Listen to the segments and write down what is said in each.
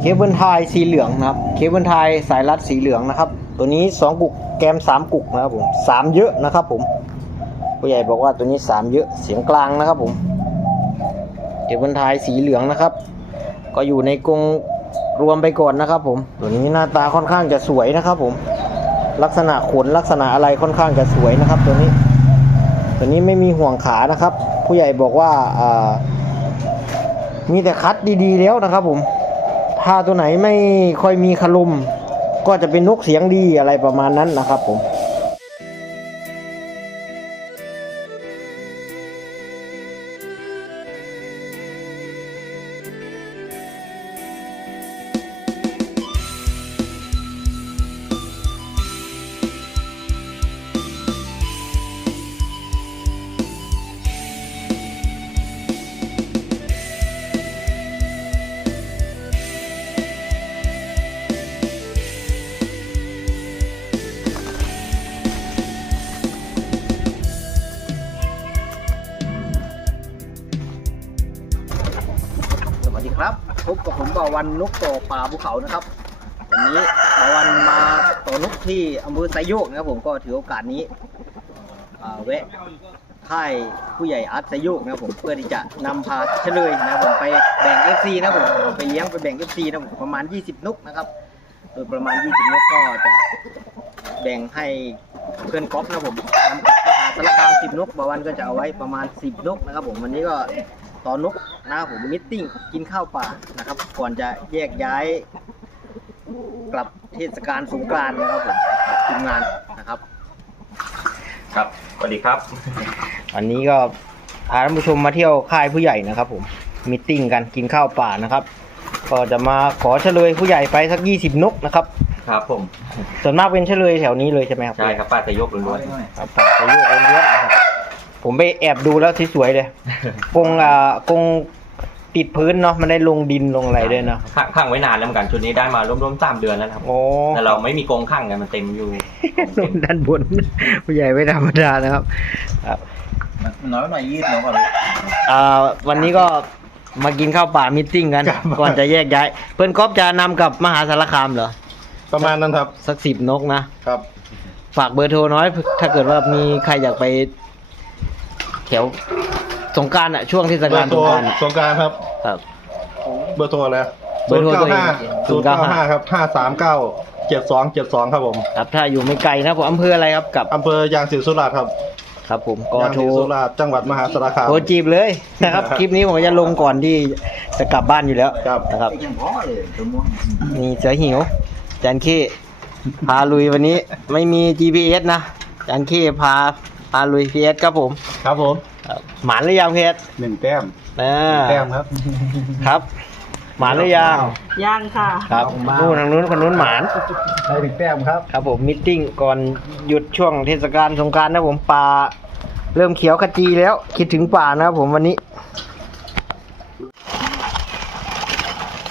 เคเบิลไทยสีเหลืองนะครับ เคเบิลไทยสายรัดสีเหลืองนะครับ ตัวนี้สองกุกแกมสามกุกนะครับผมสามเยอะนะครับผมผู้ใหญ่บอกว่าตัวนี้สามเยอะเสียงกลางนะครับผมเคเบิลไทยสีเหลืองนะครับ ก็อยู่ในกรงรวมไปก่อนนะครับผม ตัวนี้หน้าตาค่อนข้างจะสวยนะครับผม ลักษณะขนลักษณะอะไรค่อนข้างจะสวยนะครับ ตัวนี้ ตัวนี้ไม่มีห่วงขานะครับ ผู้ใหญ่บอกว่ามีแต่คัดดีๆแล้วนะครับผม ถ้าตัวไหนไม่ค่อยมีคลุม ก็จะเป็นนกเสียงดีอะไรประมาณนั้นนะครับผม ผมบ่าวันนุกต่อป่าภูเขานะครับวันนี้บ่าวันมาต่อนกที่อำเภอไซโยกนะครับผมก็ถือโอกาสนี้แวะค่ายผู้ใหญ่อาร์ตไซโยกนะครับผมเพื่อที่จะนำพาเฉลยนะครับผมไปแบ่ง FC นะครับผมไปเลี้ยงไปแบ่ง FC นะครับผมประมาณ 20 นุกนะครับโดยประมาณ 20 นุกก็จะแบ่งให้เพื่อนก๊อฟนะครับผมนำมหาสารคาม10นกบ่าววันก็จะเอาไว้ประมาณ 10 นุกนะครับผมวันนี้ก็ ตอนนกนะครับผมมิทติ้งกินข้าวป่านะครับ ก่อนจะแยกย้ายกลับเทศกาลสงกรานต์นะครับผมกับทีมงานนะครับ ครับสวัสดีครับวันนี้ก็พาท่านผู้ชมมาเที่ยวค่ายผู้ใหญ่นะครับผมมิทติ้งกันกินข้าวป่านะครับ ก็จะมาขอเฉลยผู้ใหญ่ไปสัก 20 นกนะครับ ครับผม ส่วนมากเป็นเฉลยแถวนี้เลยใช่ไหมครับใช่ครับป้าจะยกล้วนครับป่าจะโยกเยอะนะครับ ผมไปแอบดูแล้วสวยๆเลยกรงอ่ากรงติดพื้นเนาะมันได้ลงดินลงอะไรด้วยเนาะข้างข้างไว้นานแล้วเหมือนกันชุดนี้ได้มาร่วมๆสามเดือนแล้วนะครับโอ้แต่เราไม่มีกรงข้างกันมันเต็มอยู่ลงด้านบนผู้ใหญ่ไม่ธรรมดานะครับครับมันน้อยหน่อยยี่สิบน้อยกว่าเลยอ่าวันนี้ก็มากินข้าวป่ามิทติ้งกันครับก่อนจะแยกย้าย เพื่อนก๊อฟจะนำกลับมหาสารคามเหรอประมาณนั้นครับ สักสิบนกนะครับ ฝากเบอร์โทรน้อย ถ้าเกิดว่ามีใครอยากไป แถวสงกรารอะช่วงเทศเบกาอลร์สโทรงกรารสงกรารครับ ครับ เบอร์โทรอะไรเบอร์โทรตัวเองศูนย์เก้าห้าครับห้าสามเก้าเจ็ดสองเจ็ดสองครับผมครับถ้าอยู่ไม่ไกลนะผมอำเภออะไรครับกับอำเภอยางศิลสุราษฎร์ครับครับ ผมก็ยางโทรศิลสุราษฎร์จังหวัดมหาสารคาม โทรจีบเลยนะครับ คลิปนี้ผมจะลงก่อนที่จะกลับบ้านอยู่แล้วครับ นะครับ นี่เสือหิวจานขี้พาลุยวันนี้ไม่มี GPS นะจานขี้พาพาลุย PS ครับผม ครับผมครับหมานหรือยังเพชรหนึ่งแต้มนะแต้มครับ ครับ หมานหรือยังยังค่ะ ครับนู่นทางนู้นคนนู้นหมานได้หนึ่งแต้มครับ ครับผมมิทติ้งก่อนหยุดช่วงเทศกาลสงกรารนะผมป่าเริ่มเขียวขจีแล้ว คิดถึงป่านะครับผมวันนี้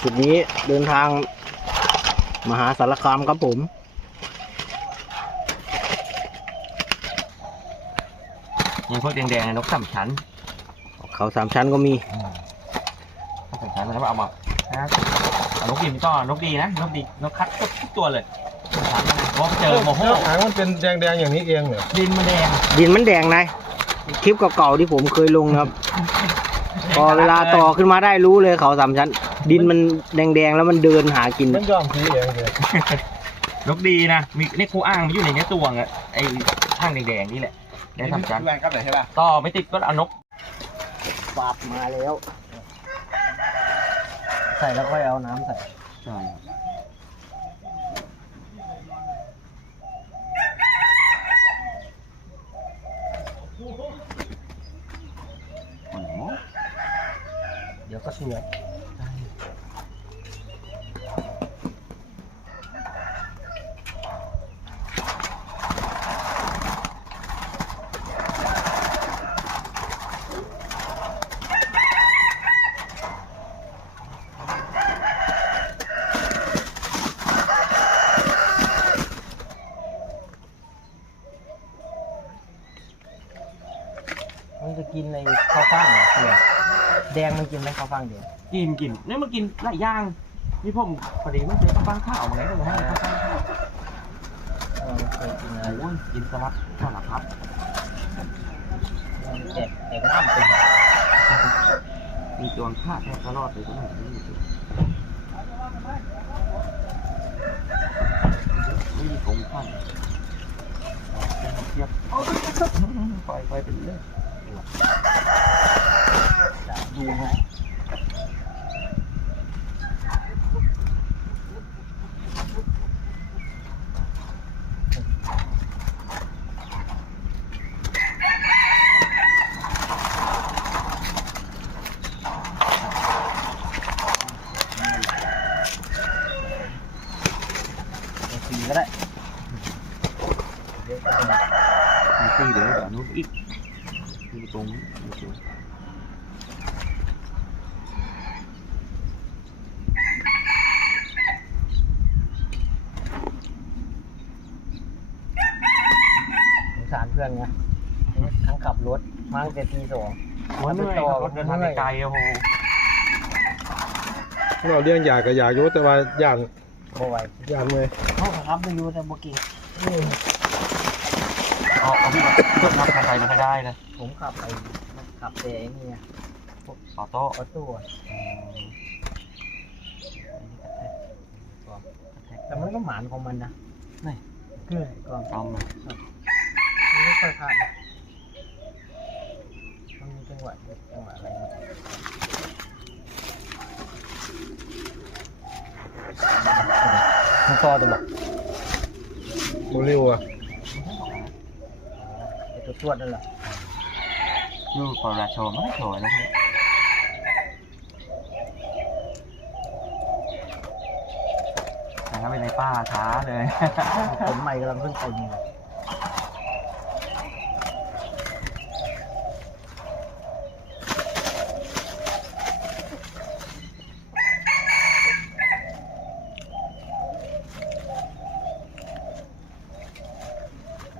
จุดนี้เดินทางมหาสารคามครับผม ยังพวกแดงๆนกสามชั้นเขาสามชั้นก็มีนกสามชั้นแล้วเอามาเอานกดีมันก็นกดีนะนกดีนกคัดทุกตัวเลยสามชั้นนะเพราะเจอโมโหหางมันเป็นแดงๆอย่างนี้เองเหรอดินมันแดงดินมันแดงนายคลิปเก่าๆที่ผมเคยลงนะครับ พอเวลาต่อขึ้นมาได้รู้เลยเขาสามชั้น ดินมันแดงๆแล้วมันเดินหากินมันยอมสีเองเลยนกดีนะมีนี่ครูอ้างมันอยู่ในเนี้ยตัวงอะไอ้ข้างแดงๆนี่แหละ ได้สามชั้นแวนครับไหนใช่ป่ะต่อไม่ติดก็เอานกปาบมาแล้ว ใส่แล้วค่อยเอาน้ำใส่ใช่เดี๋ยวก็สวย มันจะกินในข้าวฟ่างเหรอเนี่ยแดงมัน กินไหมข้าวฟ่างเดียวกินกินนี่มันกินหลายอย่างนี่ผมพอดีมันเจอกับบ้านข้าวมาไงก็เลยให้เขาตั้งข้าวเราไม่เคยกินอะไรโอ้ยกินสลัดสลัดครับแจกแจกน้ำเป็นมีจวนข้าแทบตลอดเลยก็ไม่รู้ไม่มีของข้างเทียบปล่อยไปเป็นเรื่อง ดูไหม สีก็ได้เดี๋ยวก็เป็น มีตีเดี๋ยวเดี๋ยวนู้นอีกมีตรงนี้มีตรง สงสารเพื่อนไงทั้งขับรถ มาตั้งแต่ตีสองมันเหนื่อยครับรถเดินทางไกลๆโอ้โหเราเลี้ยงยากับยาอยู่แต่ว่าย่านบ่ไหวย่านเมื่อยเขาขับไปอยู่แต่บ่เก่งเอาเอาพี่รถนับทางไกลไม่ได้นะผมขับไปขับแต่ไอ้นี่ไงออโต้ออโต้อะแต่มันก็หมานของมันนะนี่เกลือก่อนจอมนะมันไม่ค่อยผ่านนะมันมี จังหวะจังหวะอะไรมันต่อตัวบอกตัวเร็วอะไอตัวตรวจนั่นแหละนู่นพอราโชว์ม่ได้โชว์นะพี่นะครับไปในป่าช้าเลยผมใหม่กำลังขึ้นไปนี่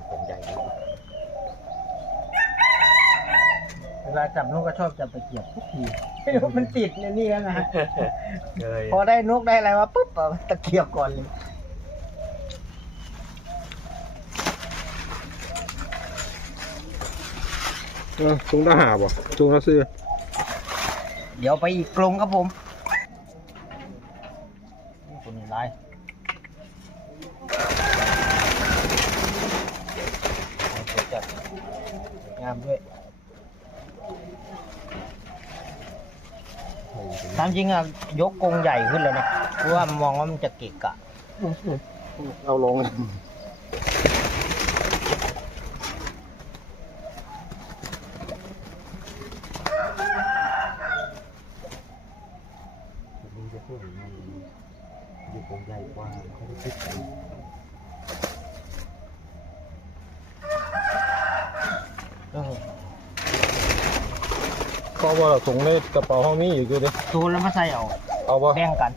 ผมใหญ่ดี เวลาจับนกก็ ชอบจับตะเกียบทุกทีไม่รู้มันติดในนี่แล้วนะเลยพอได้นกได้อะไรมาปุ๊บเอาตะเกียบก่อนเลยเออจุงทหารบ่จุงทซื้อเดี๋ยวไปอีกกรงครับผมนี่คนนี้ไรสวยจัดงามด้วยตาม จริงอะยกกรงใหญ่ขึ้นแล้วนะเพราะว่ามองว่ามันจะเกะกะ เอาลง นี่จะพูดยังไงอยู่กรงใหญ่กว่าเขาจะคิดกัน เออ เขาว่าถุงในกระเป๋าห้องนี้อยู่คือเด้ตูนแล้วมาใส่เอาเอาบ่แบ่งกัน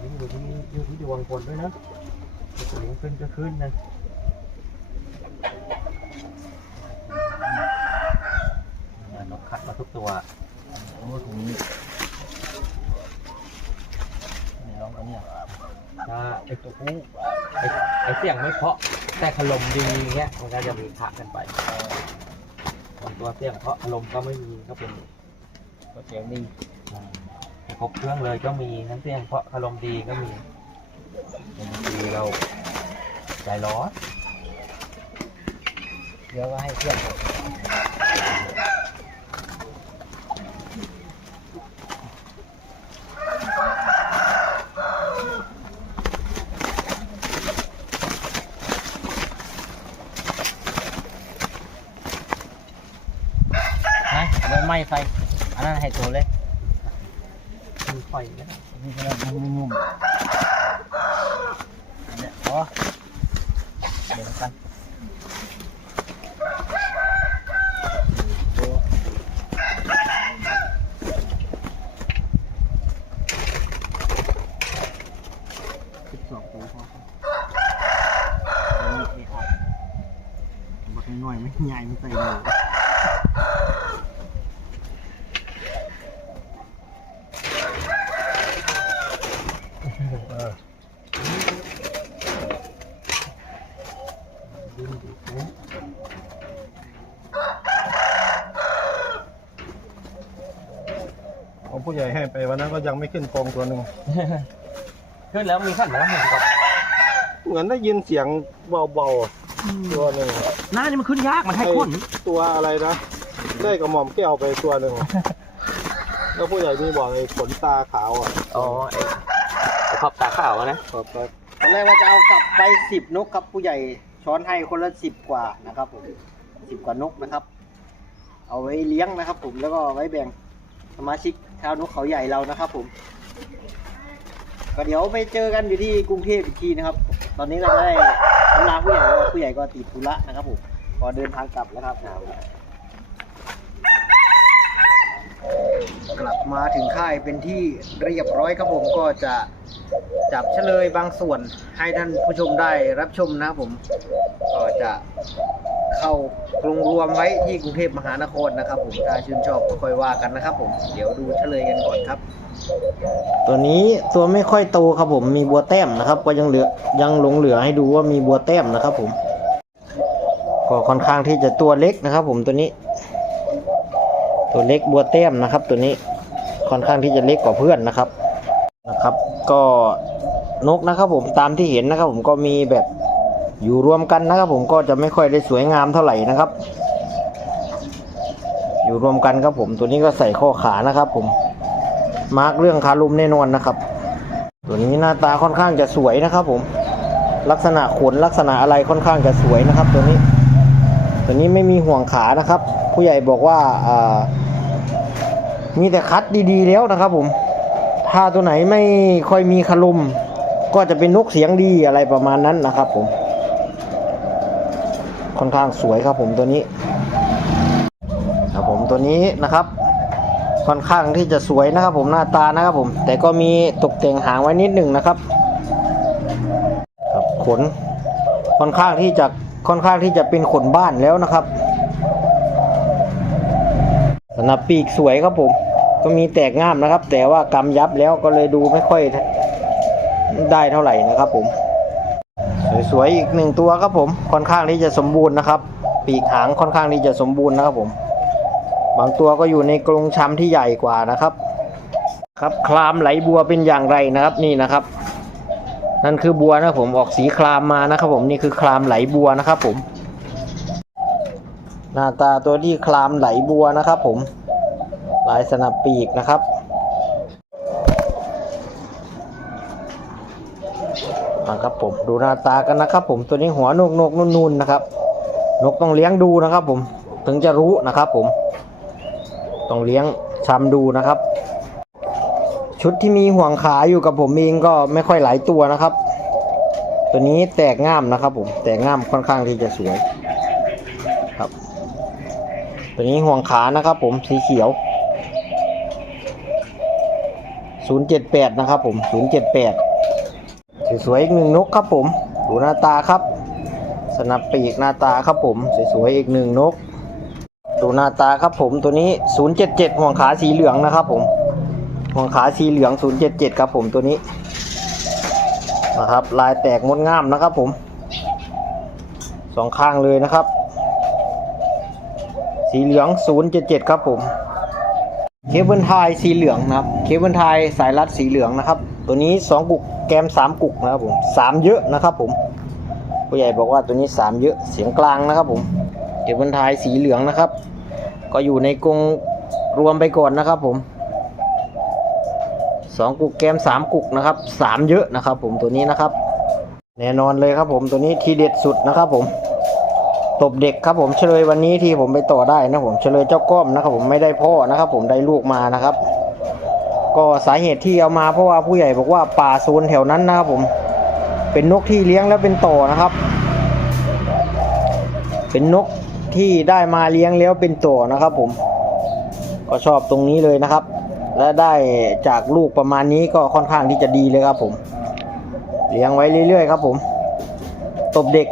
นี่อยู่ที่อยู่ที่ดวงคนด้วยนะจะสูงขึ้นก็ขึ้นนะนกคัดมาทุกตัวโอ้ถุงนี้นี่ลองกันเนี่ยถ้าไอตัวผู้ ไอไอเสียงไม่เพราะแต่ขลมดีเงี้ยมันก็จะมีคะกันไปบางตัวเสียงเพราะขลมก็ไม่มีก็เป็นก็เสียงดีอ่าแต่ครบเครื่องเลยก็มีทั้งเสียงเพราะขลมดีก็มีบางทีเราใจร้อนเดี๋ยวก็ให้เพื่อนนะเอาไม้ไฟ อันนั้นให้ตัวเลย มีไฟนะ นี่ก็มันนุ่มๆอันเนี้ยพอเดี๋ยวกันตัว สิบสองตัวพอครับอันนี้ไม่อัดหมดน้อยๆไม่ใหญ่ไม่ใส่ของผู้ใหญ่ให้ไปวันนั้นก็ยังไม่ขึ้นโครงตัวหนึ่ง ขึ้นแล้วมีขั้นแล้วเห็นกับเหมือนได้ยินเสียงเบาๆอะตัวหนึ่งหน้านี่มันขึ้นยากมันให้ข้นตัวอะไรนะได้กระหม่อมแก้วไปตัวหนึ่งแล้วผู้ใหญ่มีบอกไอ้ขนตาขาวอะอ๋อไอ้ไอ้ขอบตาขาวอะนะครับครับตอนแรกว่าจะเอากลับไปสิบนกครับผู้ใหญ่ช้อนให้คนละสิบกว่านะครับผมสิบกว่านกนะครับ เอาไว้เลี้ยงนะครับ ผมแล้วก็ไว้แบ่งสมาชิกชาวนกเขาใหญ่เรานะครับ ผม ก็เดี๋ยวไปเจอกันอยู่ที่กรุงเทพอีกทีนะครับ ตอนนี้เราได้ทำลาผู้ใหญ่แล้วผู้ใหญ่ก็ติดธุระนะครับผมพอเดินทางกลับแล้วครับกลับมาถึงค่ายเป็นที่เรียบร้อยครับผมก็จะ จับเฉลยบางส่วนให้ท่านผู้ชมได้รับชมนะผม ก็จะเข้ากรุงรวมไว้ที่กรุงเทพมหานครนะครับผมถ้าชื่นชอบก็ค่อยว่ากันนะครับผมเดี๋ยวดูเฉลยกันก่อนครับ ตัวนี้ตัวไม่ค่อยโตครับผมมีบัวแต้มนะครับ ก็ยังเหลือยังหลงเหลือให้ดูว่ามีบัวแต้มนะครับผม ก็ค่อนข้างที่จะตัวเล็กนะครับ ผมตัวนี้ ตัวเล็กบัวแต้มนะครับ ตัวนี้ค่อนข้างที่จะเล็กกว่าเพื่อนนะครับ นะครับ ก็นกนะครับผมตามที่เห็นนะครับ ผมก็มีแบบอยู่รวมกันนะครับ ผมก็จะไม่ค่อยได้สวยงามเท่าไหร่นะครับ อยู่รวมกันครับผมตัวนี้ก็ใส่ข้อขานะครับ ผมมาร์กเรื่องคารุมแน่นอนนะครับ ตัวนี้หน้าตาค่อนข้างจะสวยนะครับ ผมลักษณะขนลักษณะอะไรค่อนข้างจะสวยนะครับ ตัวนี้ ตัวนี้ไม่มีห่วงขานะครับ ผู้ใหญ่บอกว่ามีแต่คัดดีๆแล้วนะครับ ผม ถ้าตัวไหนไม่ค่อยมีคารุม ก็จะเป็นนกเสียงดีอะไรประมาณนั้นนะครับผม ค่อนข้างสวยครับผมตัวนี้ครับผมตัวนี้นะครับ ค่อนข้างที่จะสวยนะครับผมหน้าตานะครับผม แต่ก็มีตกแต่งหางไว้นิดหนึ่งนะครับครับขนค่อนข้างที่จะค่อนข้างที่จะเป็นขนบ้านแล้วนะครับสำหรับปีกสวยครับผม ก็มีแตกง่ามนะครับ แต่ว่ากำยับแล้วก็เลยดูไม่ค่อยได้เท่าไหร่นะครับผม สวยๆอีกหนึ่งตัวครับผม ค่อนข้างที่จะสมบูรณ์นะครับ ปีกหางค่อนข้างที่จะสมบูรณ์นะครับผม บางตัวก็อยู่ในกรงช้ำที่ใหญ่กว่านะครับ ครับคลามไหลบัวเป็นอย่างไรนะครับนี่นะครับ นั่นคือบัวนะผมออกสีคลามมานะครับ ผมนี่คือคลามไหลบัวนะครับ ผม หน้าตาตัวที่คลามไหลบัวนะครับ ผม ลายสนับปีกนะครับ มาครับผมดูหน้าตากันนะครับ ผมตัวนี้หัวนกนกนุ่นๆนะครับ นกต้องเลี้ยงดูนะครับ ผมถึงจะรู้นะครับ ผมต้องเลี้ยงชำดูนะครับ ชุดที่มีห่วงขาอยู่กับผมเองก็ไม่ค่อยหลายตัวนะครับ ตัวนี้แตกง่ามนะครับ ผมแตกง่ามค่อนข้างที่จะสวยครับ ตัวนี้ห่วงขานะครับ ผมสีเขียว 078นะครับผม078สวยๆอีกหนึ่งนกครับผม ดูหน้าตาครับ สนับปีกหน้าตาครับผม สวยๆอีกหนึ่งนก ดูหน้าตาครับผมตัวนี้077ห่วงขาสีเหลืองนะครับผมห่วงขาสีเหลือง077ครับผมตัวนี้นะครับลายแตกงดงามนะครับผมสองข้างเลยนะครับ สีเหลือง 077 ครับผม เคเบิลไทยสีเหลืองนะครับ เคเบิลไทยสายรัดสีเหลืองนะครับ ตัวนี้ 2 กุกแกม 3 กุกนะครับผม3เยอะนะครับผมผู้ใหญ่บอกว่าตัวนี้ 3 เยอะเสียงกลางนะครับผมเคเบิลไทยสีเหลืองนะครับ ก็อยู่ในกรงรวมไปก่อนนะครับผมสองกุกแกมสามกุกนะครับสามเยอะนะครับผมตัวนี้นะครับ แน่นอนเลยครับผมตัวนี้ทีเด็ดสุดนะครับผม ตบเด็กครับผมเฉลยวันนี้ที่ผมไปต่อได้นะผมเฉลยเจ้าก้อมนะครับผมไม่ได้พ่อนะครับผมได้ลูกมานะครับ ก็สาเหตุที่เอามาเพราะว่าผู้ใหญ่บอกว่าป่าโซนแถวนั้นนะครับผมเป็นนกที่เลี้ยงแล้วเป็นต่อนะครับ เป็นนกที่ได้มาเลี้ยงแล้วเป็นตัวนะครับ ผม ก็ชอบตรงนี้เลยนะครับ และได้จากลูกประมาณนี้ก็ค่อนข้างที่จะดีเลยครับ ผม เลี้ยงไว้เรื่อยๆครับ ผม ตบเด็ก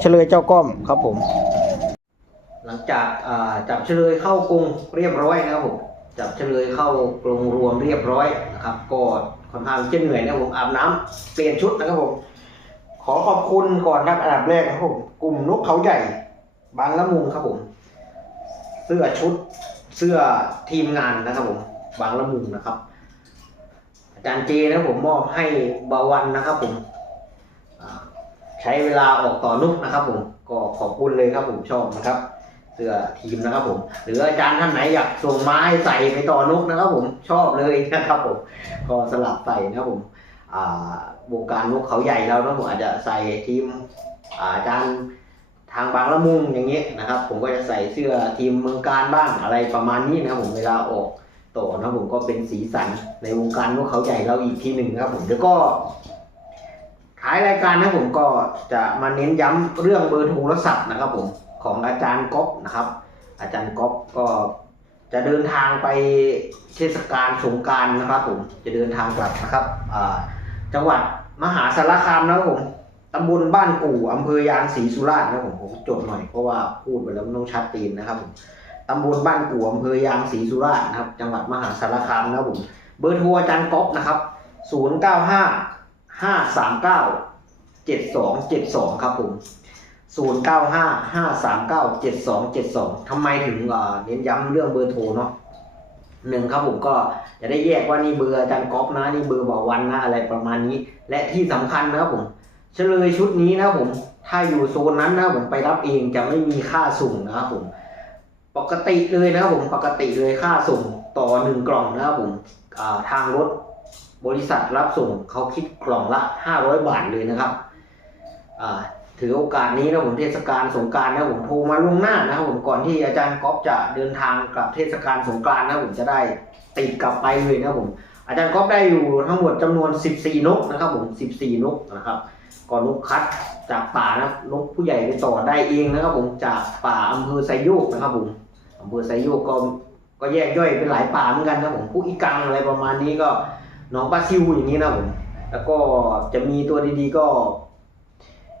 เฉลยเจ้าก้อมครับผม หลังจากจับเฉลยเข้ากรงเรียบร้อยนะครับผมจับเฉลยเข้ากรงรวมเรียบร้อยนะครับก็ค่อนข้างจะเหนื่อยนะครับผมอาบน้ำเปลี่ยนชุดนะครับผม ขอขอบคุณก่อนนะครับอันดับแรกนะครับผมกลุ่มนกเขาใหญ่บางละมุงครับผม เสื้อชุดเสื้อทีมงานนะครับผมบางละมุงนะครับอาจารย์เจนะครับผมมอบให้บาวันนะครับผม ใช้เวลาออกต่อนุกนะครับผมก็ขอบคุณเลยครับผมชอบนะครับ เสื้อทีมนะครับผมหรืออาจารย์ท่านไหนอยากส่งไม้ใส่ไปต่อนุกนะครับผมชอบเลยนะครับผมก็สลับใส่นะครับผมวงการนกเขาใหญ่เรานะผมอาจจะใส่ทีมอาจารย์ทางบางละมุงอย่างเงี้ยนะครับ ผมก็จะใส่เสื้อทีมเมืองการบ้างอะไรประมาณนี้นะครับผมเวลาออกต่อนะผมก็เป็นสีสันในวงการนกเขาใหญ่เราอีกทีหนึ่งนะครับผมแล้วก็ ท้ายรายการนะผมก็จะมาเน้นย้ำเรื่องเบอร์โทรศัพท์นะครับผมของอาจารย์ก๊อฟนะครับ อาจารย์ก๊อฟก็จะเดินทางไปเทศกาลสงกรารนะครับ ผมจะเดินทางกลับนะครับจังหวัดมหาสารคามนะครับผมตำบลบ้านกู่อำเภอยางศรีสุราษฎร์นะผมผมจดหน่อยเพราะว่าพูดไปแล้วมันต้องชัดเจนนะครับผมตำบลบ้านกู่อำเภอยางศรีสุราษฎร์นะครับ จังหวัดมหาสารคามนะครับผมเบอร์โทรอาจารย์ก๊อฟนะครับ 0 9 5 5 3 9 7 2 7 2ครับผม0 9 5 5 3 9 7 2 7 2ทำไมถึงเอ่อเน้นย้ำเรื่องเบอร์โทรเนาะหนึ่งครับผมก็จะได้แยกว่านี่เบอร์อาจารย์ก๊อฟนะนี่เบอร์บอกวันนะอะไรประมาณนี้ และที่สำคัญนะครับผมเฉลยชุดนี้นะผมถ้าอยู่โซนนั้นนะผมไปรับเองจะไม่มีค่าส่งนะครับผม ปกติเลยนะครับผมปกติเลยค่าส่งต่อหนึ่งกล่องนะครับผมทางรถ บริษัทรับส่งเขาคิดกล่องละ 500 บาทเลยนะครับถือโอกาสนี้นะผมเทศกาลสงการนะผมโทรมาล่วงหน้านะครับผมก่อนที่อาจารย์ก๊อฟจะเดินทางกลับเทศกาลสงกานต์นะผมจะได้ติดกลับไปเลยนะครับผมอาจารย์ก๊อฟได้อยู่ทั้งหมดจำนวน 14 นกนะครับผม 14 นกนะครับก่อนนกคัดจากป่านะนกผู้ใหญ่ไปต่อได้เองนะครับผมจากป่าอำเภอไซโยกนะครับผมอำเภอไซโยกก็ก็แยกย่อยเป็นหลายป่าเหมือนกันนะผมผู้อีกังอะไรประมาณนี้ก็ น้องปลาซิวอย่างนี้นะผม แล้วก็จะมีตัวดีๆก็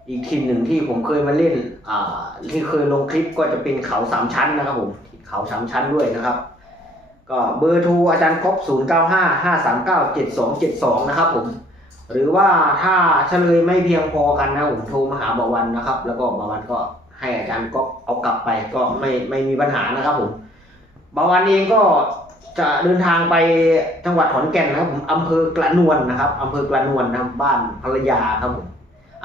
อีกทีมหนึ่งที่ผมเคยมาเล่น อ่า ที่เคยลงคลิปก็จะเป็นเขาสามชั้นนะครับผมเขาสามชั้นด้วยนะครับ ก็เบอร์โทรอาจารย์ครบ0 9 5 5 3 9 7 2 7 2 นะครับผม หรือว่าถ้าเฉลยไม่เพียงพอกันนะผมโทรมาหาบาวันนะครับ แล้วก็บาวันก็ให้อาจารย์ก็เอากลับไปก็ไม่ไม่มีปัญหานะครับผมบาวันเองก็ จะเดินทางไปจังหวัดขอนแก่นนะครับผมอำเภอกระนวลนะครับอำเภอกระนวลนะครับบ้านภรรยาครับผม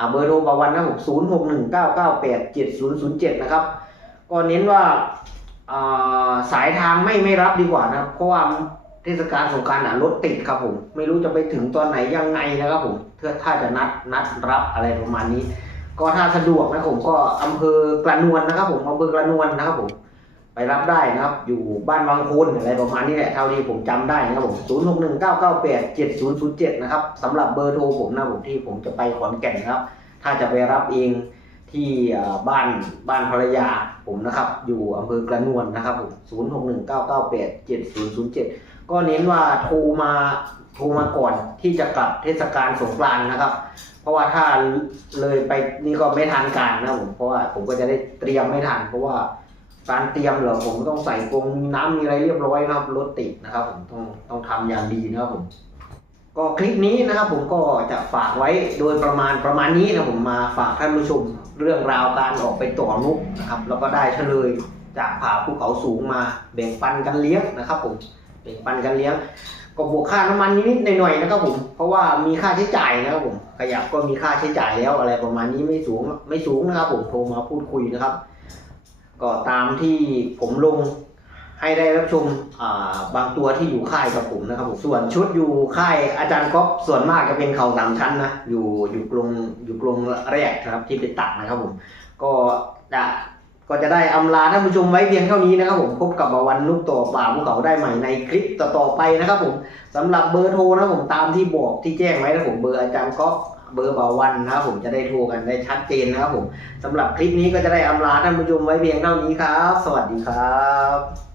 เบอร์โทรบาวันนะครับศูนย์หกหนึ่งเก้าเก้าแปดเจ็ดศูนย์ศูนย์เจ็ดนะครับ ก็เน้นว่าสายทางไม่ไม่รับดีกว่านะครับ เพราะว่าเทศกาลสงกรารรถติดครับผม ไม่รู้จะไปถึงตอนไหนยังไงนะครับผมเพื่อถ้าจะนัดนัดรับอะไรประมาณนี้ ก็ถ้าสะดวกนะผมก็อำเภอกระนวลนะครับผมอำเภอกระนวลนะครับผม ไปรับได้นะครับ อยู่บ้านวังคูนอะไรประมาณนี้แหละเท่าที่ผมจำได้นะครับผม0 6 1 9 9 8 7 0 0 7นะครับสำหรับเบอร์โทรผมนะผมที่ผมจะไปขอนแก่นนะครับ ถ้าจะไปรับเองที่บ้านบ้านภรรยาผมนะครับ อยู่อำเภอกระนวลนะครับผม0 6 1 9 9 8 7 0 0 7ก็เน้นว่าโทรมาโทรมาก่อนที่จะกลับเทศกาลสงกรานต์นะครับ เพราะว่าถ้าเลยไปนี่ก็ไม่ทันการนะผมเพราะว่าผมก็จะได้เตรียมไม่ทันเพราะว่า การเตรียมเหรอผมต้องใส่กรงน้ำมีอะไรเรียบร้อยนะครับรถติดนะครับ ผมต้องต้องทำอย่างดีนะครับผม ก็คลิปนี้นะครับ ผมก็จะฝากไว้โดยประมาณประมาณนี้นะผมมาฝากท่านผู้ชมเรื่องราวการออกไปต่อนุกนะครับ แล้วก็ได้เฉลยจากผาภูเขาสูงมาแบ่งปันกันเลี้ยงนะครับ ผมแบ่งปันกันเลี้ยง ก็บวกค่าน้ำมันนิดๆหน่อยๆนะครับ ผมเพราะว่ามีค่าใช้จ่ายนะครับ ผมขยับก็มีค่าใช้จ่ายแล้วอะไรประมาณนี้ไม่สูงไม่สูงนะครับ ผมโทรมาพูดคุยนะครับ ก็ตามที่ผมลงให้ได้รับชมาบางตัวที่อยู่ค่ายกับผมนะครับผมส่วนชุดอยู่ค่ายอาจารย์ก๊อฟส่วนมากจะเป็นเขาสามชั้นนะอยู่อยู่กรงอยู่กรงแรกนะครับที่ไปตัดนะครับผมก็จะก็จะได้อำลาท่านผู้ชมไว้เพียงเท่านี้นะครับผมพบกับวันนุกต่อป่าภูเขาได้ใหม่ในคลิปต่อๆไปนะครับผมสำหรับเบอร์โทรนะผมตามที่บอกที่แจ้งไว้นะผมเบอร์อาจารย์ก๊อฟ เบอร์บ่าวันนะครับผมจะได้โทรกันได้ชัดเจนนะครับผมสำหรับคลิปนี้ก็จะได้อำลาท่านผู้ชมไว้เพียงเท่านี้ครับ สวัสดีครับ